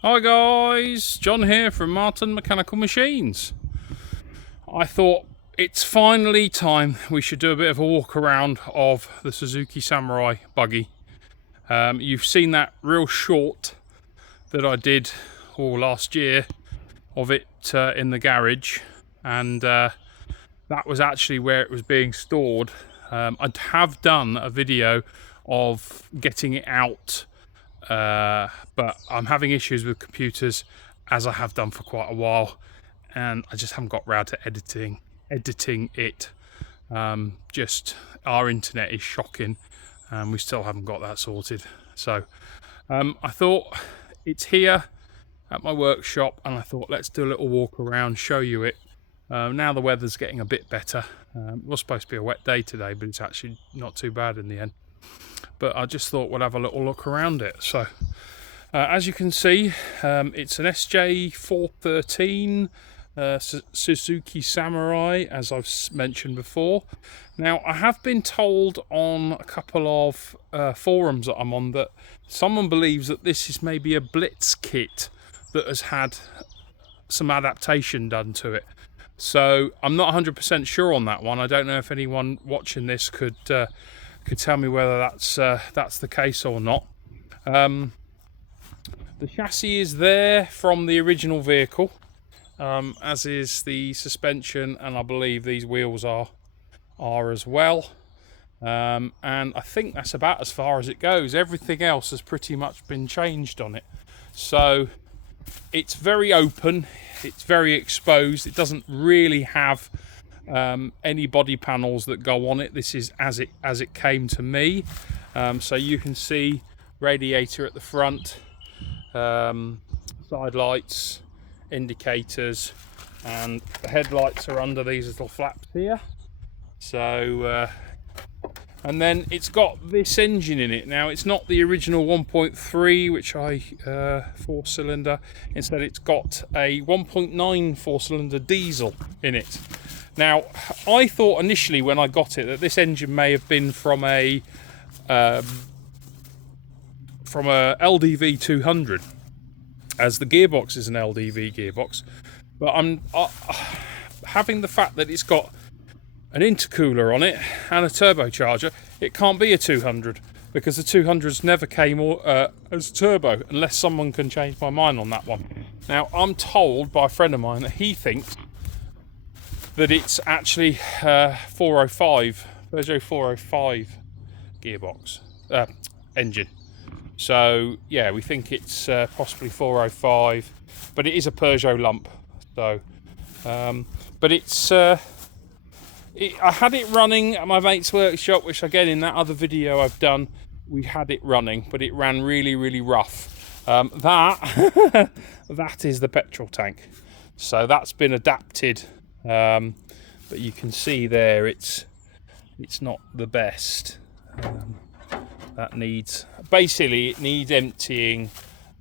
Hi guys, John here from Martin Mechanical Machines. I thought it's finally time we should do a bit of a walk around of the Suzuki Samurai Buggy. You've seen that real short that I did last year of it in the garage, and that was actually where it was being stored. I have done a video of getting it out, but I'm having issues with computers, as I have done for quite a while, and I just haven't got round to editing it. Just our internet is shocking, and we still haven't got that sorted. So I thought it's here at my workshop, and I thought let's do a little walk around, show you it. Now the weather's getting a bit better. It was supposed to be a wet day today, but it's actually not too bad in the end. But I just thought we'll have a little look around it. So as you can see, it's an SJ413 Suzuki Samurai, as I've mentioned before. Now, I have been told on a couple of forums that I'm on that someone believes that this is maybe a Blitz kit that has had some adaptation done to it. So I'm not 100% sure on that one. I don't know if anyone watching this could tell me whether that's the case or not. The chassis is there from the original vehicle, as is the suspension, and I believe these wheels are as well. And I think that's about as far as it goes. Everything else has pretty much been changed on it. So it's very open, it's very exposed. It doesn't really have any body panels that go on it. This is as it came to me. So you can see radiator at the front, side lights, indicators, and the headlights are under these little flaps here. So and then it's got this engine in it. Now, it's not the original 1.3, which I 4-cylinder. Instead, it's got a 1.9 4-cylinder diesel in it. Now, I thought initially when I got it that this engine may have been from a LDV 200, as the gearbox is an LDV gearbox. But I'm having the fact that it's got an intercooler on it and a turbocharger, it can't be a 200, because the 200s never came as turbo, unless someone can change my mind on that one. Now, I'm told by a friend of mine that he thinks that it's actually 405, Peugeot 405 gearbox engine. So yeah, we think it's possibly 405, but it is a Peugeot lump. So but it's I had it running at my mate's workshop, which again in that other video I've done, we had it running, but it ran really rough. That is the petrol tank, so that's been adapted, but you can see there it's not the best. That needs, basically it needs emptying,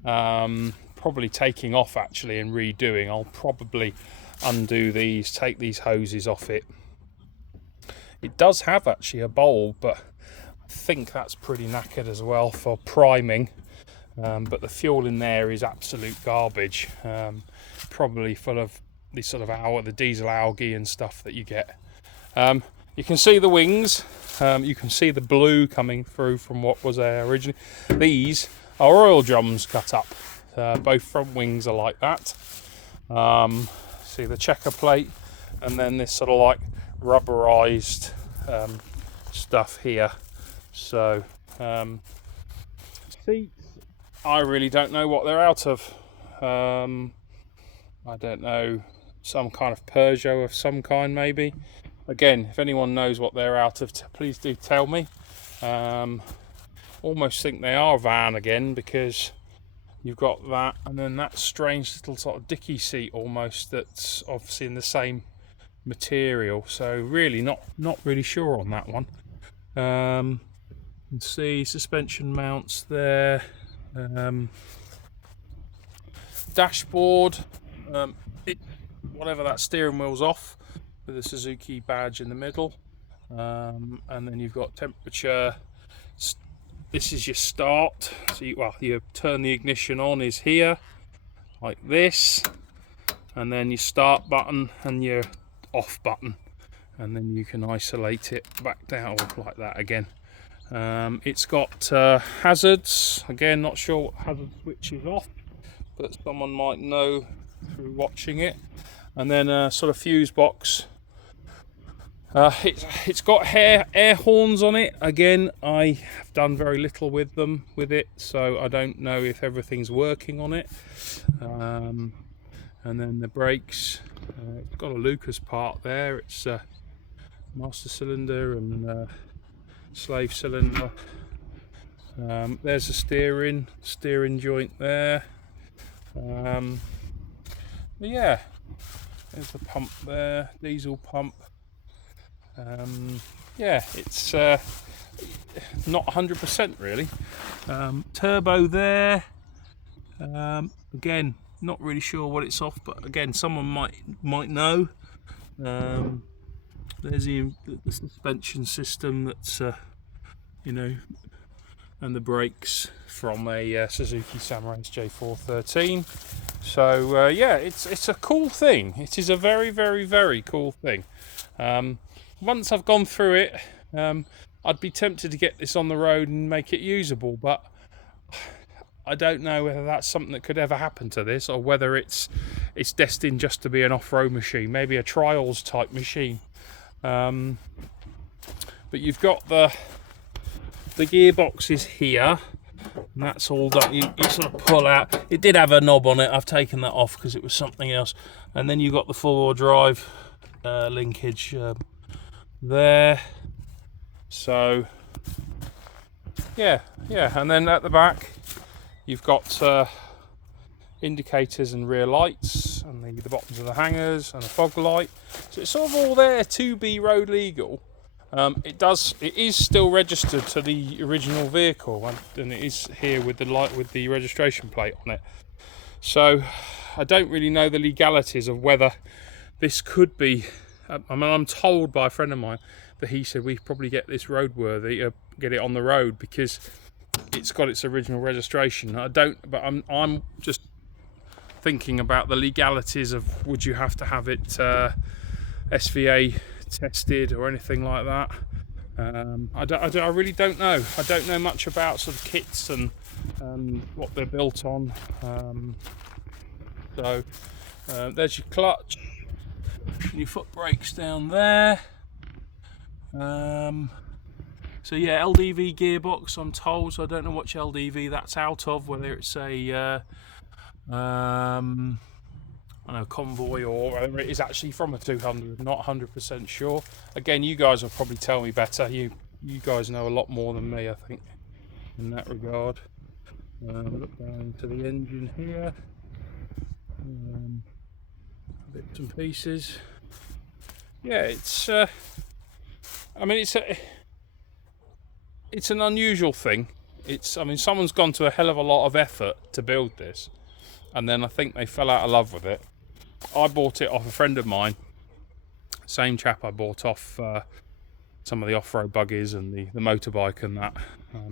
probably taking off actually and redoing. I'll probably undo these, take these hoses off it. It does have actually a bowl, but I think that's pretty knackered as well for priming. But the fuel in there is absolute garbage, probably full of the sort of the diesel algae and stuff that you get. You can see the wings, you can see the blue coming through from what was there originally. These are oil drums cut up, both front wings are like that. See the checker plate, and then this sort of like rubberized stuff here. So seats, I really don't know what they're out of. I don't know, some kind of Peugeot of some kind maybe. Again, if anyone knows what they're out of, please do tell me. Almost think they are van again, because you've got that and then that strange little sort of dicky seat almost, that's obviously in the same material. So really not really sure on that one. You can see suspension mounts there. Dashboard, whatever, that steering wheel's off with the Suzuki badge in the middle, and then you've got temperature. This is your start, so you turn the ignition on is here, like this, and then your start button and your off button, and then you can isolate it back down like that again. It's got hazards, again not sure what hazard switch is off, but someone might know through watching it. And then a sort of fuse box. It's got air horns on it. Again, I have done very little with it, so I don't know if everything's working on it. And then the brakes, it's got a Lucas part there. It's master cylinder and slave cylinder. There's the steering joint there. Yeah, there's the pump there, diesel pump. Yeah, it's not 100% really. Turbo there. Again, not really sure what it's off, but again, someone might know. There's the suspension system that's you know, and the brakes from a Suzuki Samurai SJ413. So yeah, it's a cool thing. It is a very, very, very cool thing. Once I've gone through it, I'd be tempted to get this on the road and make it usable, but I don't know whether that's something that could ever happen to this, or whether it's destined just to be an off-road machine, maybe a trials type machine. But you've got the gearbox is here, and that's all done. You sort of pull out. It did have a knob on it. I've taken that off because it was something else. And then you've got the four-wheel drive linkage there. So yeah, and then at the back you've got indicators and rear lights, and the bottoms of the hangers, and a fog light. So it's sort of all there to be road legal. It is still registered to the original vehicle, and it is here with the light with the registration plate on it. So I don't really know the legalities of whether this could be. I mean, I'm told by a friend of mine that he said we probably get this roadworthy, get it on the road because it's got its original registration. I don't, but I'm just thinking about the legalities of would you have to have it SVA tested or anything like that. I really don't know. I don't know much about sort of kits and what they're built on. So there's your clutch, and your foot brakes down there. So yeah, LDV gearbox I'm told, so I don't know which LDV that's out of, whether it's a I don't know, Convoy, or whether it is actually from a 200, not 100% sure. Again, you guys will probably tell me better. You guys know a lot more than me, I think, in that regard. Look down into the engine here. Bits and pieces. Yeah, it's I mean, it's an unusual thing. I mean, someone's gone to a hell of a lot of effort to build this, and then I think they fell out of love with it. I bought it off a friend of mine, same chap I bought off some of the off-road buggies and the motorbike and that.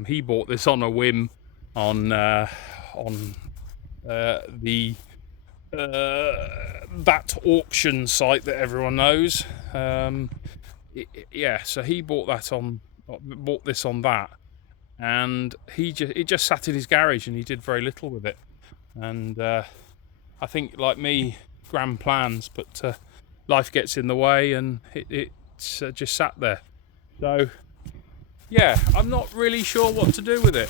He bought this on a whim on that auction site that everyone knows. Yeah, so he bought this on that, and it just sat in his garage, and he did very little with it. And I think, like me, grand plans, but life gets in the way, and it's just sat there. So yeah, I'm not really sure what to do with it.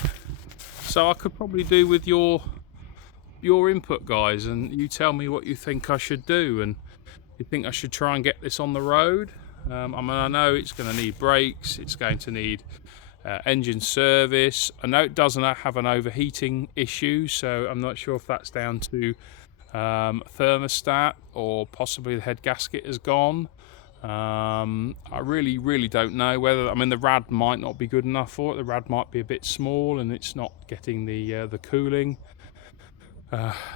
So I could probably do with your input, guys, and you tell me what you think I should do, and you think I should try and get this on the road. I mean, I know it's going to need brakes, it's going to need engine service. I know it doesn't have an overheating issue, so I'm not sure if that's down to thermostat, or possibly the head gasket has gone. I really don't know whether, I mean, the rad might not be good enough for it. The rad might be a bit small and it's not getting the cooling.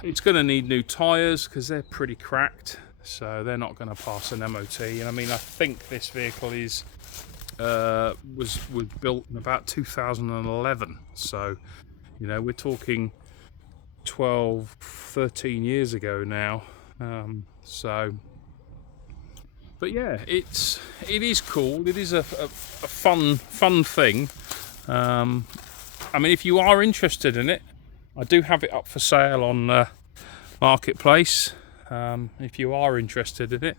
It's going to need new tyres because they're pretty cracked, so they're not going to pass an MOT. And I mean, I think this vehicle was built in about 2011, so you know, we're talking 12, 13 years ago now. But yeah, it is cool. It is a fun thing. I mean, if you are interested in it, I do have it up for sale on Marketplace. If you are interested in it,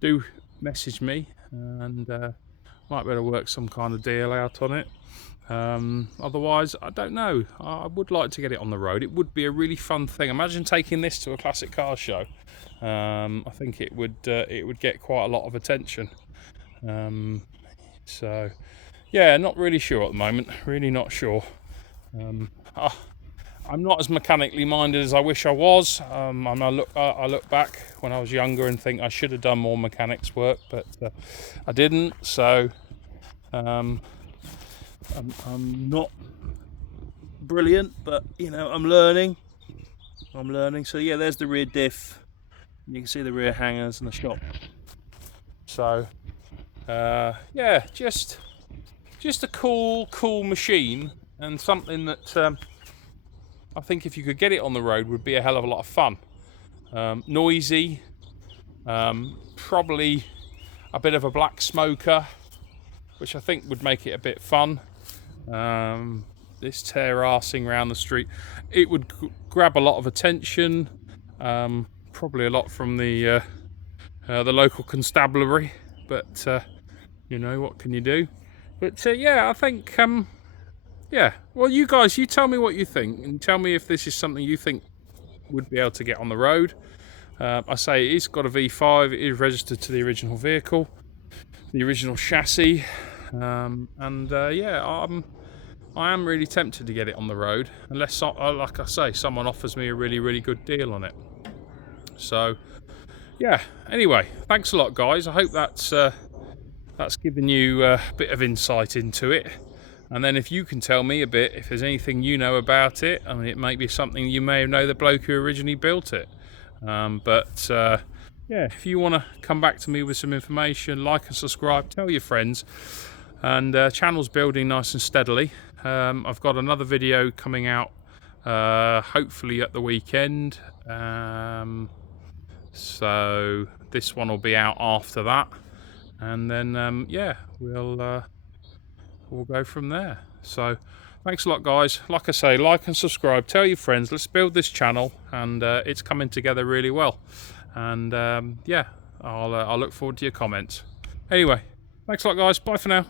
do message me, and might be able to work some kind of deal out on it. Otherwise, I don't know. I would like to get it on the road. It would be a really fun thing. Imagine taking this to a classic car show. I think it would get quite a lot of attention. So yeah, not really sure at the moment. Really not sure. I'm not as mechanically minded as I wish I was. I look back when I was younger and think I should have done more mechanics work, but I didn't. So I'm not brilliant, but you know, I'm learning. So yeah, there's the rear diff. You can see the rear hangers and the shop. So yeah, just a cool machine, and something that I think if you could get it on the road would be a hell of a lot of fun. Noisy, probably a bit of a black smoker, which I think would make it a bit fun. This tear-arsing around the street, it would grab a lot of attention, probably a lot from the local constabulary, but you know, what can you do? But yeah, I think yeah, well, you guys, you tell me what you think, and tell me if this is something you think would be able to get on the road. I say it's got a V5, it is registered to the original vehicle, the original chassis, and yeah, I am really tempted to get it on the road, unless, like I say, someone offers me a really good deal on it. So yeah, anyway, thanks a lot, guys. I hope that's given you a bit of insight into it. And then if you can tell me a bit, if there's anything you know about it, I mean, it may be something you may know the bloke who originally built it. But yeah, if you want to come back to me with some information, like and subscribe, tell your friends. And channel's building nice and steadily. I've got another video coming out hopefully at the weekend. So this one will be out after that. And then yeah, we'll go from there. So thanks a lot, guys. Like I say, like and subscribe, tell your friends, let's build this channel, and it's coming together really well. And yeah, I'll look forward to your comments. Anyway, thanks a lot, guys. Bye for now.